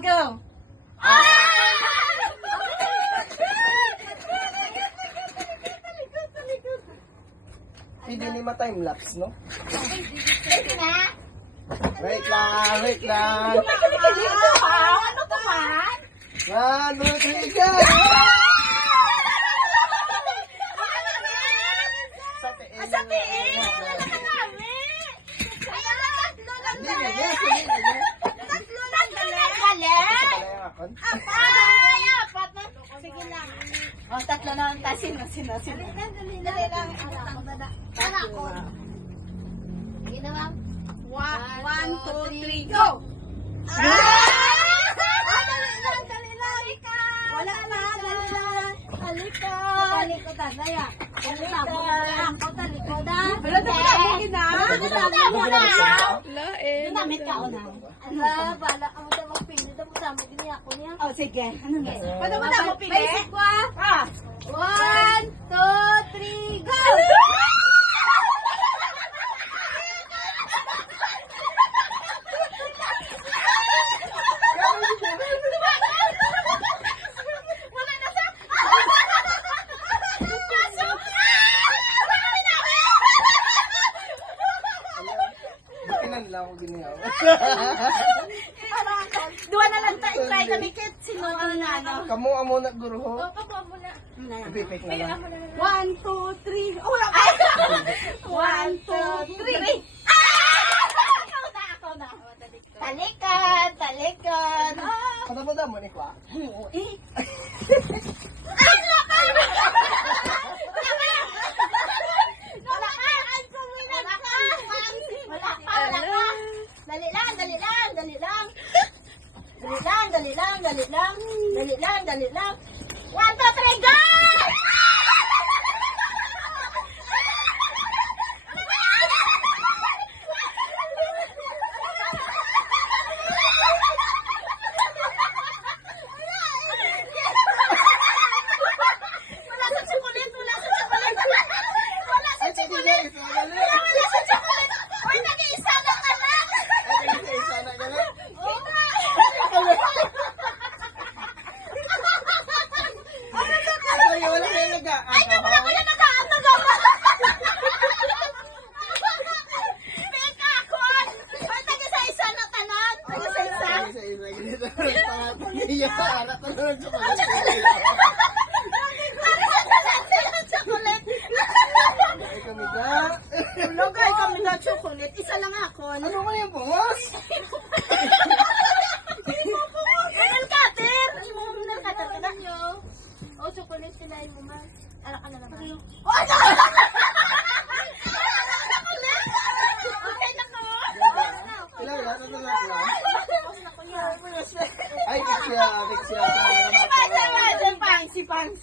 go. Hindi ni ma-time-lapse, no? Sige na. Wait lang. Dito ha? Ano to man? 1, 2, 3, go! Sa tiin! Wala ka namin! Ayan na, tatlo lang Hindi, dali! sige. Tatlo lang dali! Ay, apat na! Sige lang. Oh, tatlo na ang tasin. Dali lang. Para ako. Ginawa. 1, 2, 3, go! Dali lang. Wala na, dali lang. Talikod. Talikod, Daya. Talikod. Ako, talikod, Wala na pala, bugin na. Namit ka o na. Ala, bala ka mo sa magpili. Damo sa mo, gini ako niya. Oh, sige. Ano na? Paano mo na mo pili? Basic ko ah. 1, 2, 3, go! Bakinan lang ako ginawa. Duwa na lang tayo, try kami kit. Sino ang ano? Kamu amo na guro ho. Pagwa mo na. Bipik na lang. 1, 2, 3. Oh, wala ka. 1, 2, 3. Ako na. Talikod, talikod. Kadamo-damo ni kwa. Dali lang. Dali lang. 1, 2, 3, go! Wala sa chocolate. Ay, sige, guys. Wala sa chocolate. Uy, nag-iisa na ka lang. Isa na galit. Ay, wala kayo naga. Ay, di mo na pala nakaantag ako. Peka ako. Ay, tag-isa-isa na tanan. Tag-isa-isa. Isa, ganito. Iya, anak ko na lang sa Chocolate. Ay, kami ga. Lugay kami na chocolate. Isa lang ako. Ano ko yung pungos? Anong cutter? Anong cutter ka na? Oh, chocolate sinain mo man. Ala ka na naman. Oh, chocolate! Okay na ko. Ilang lang, ano lang lang. Tapos na ko niya. Ay, fix siya. Si Pans.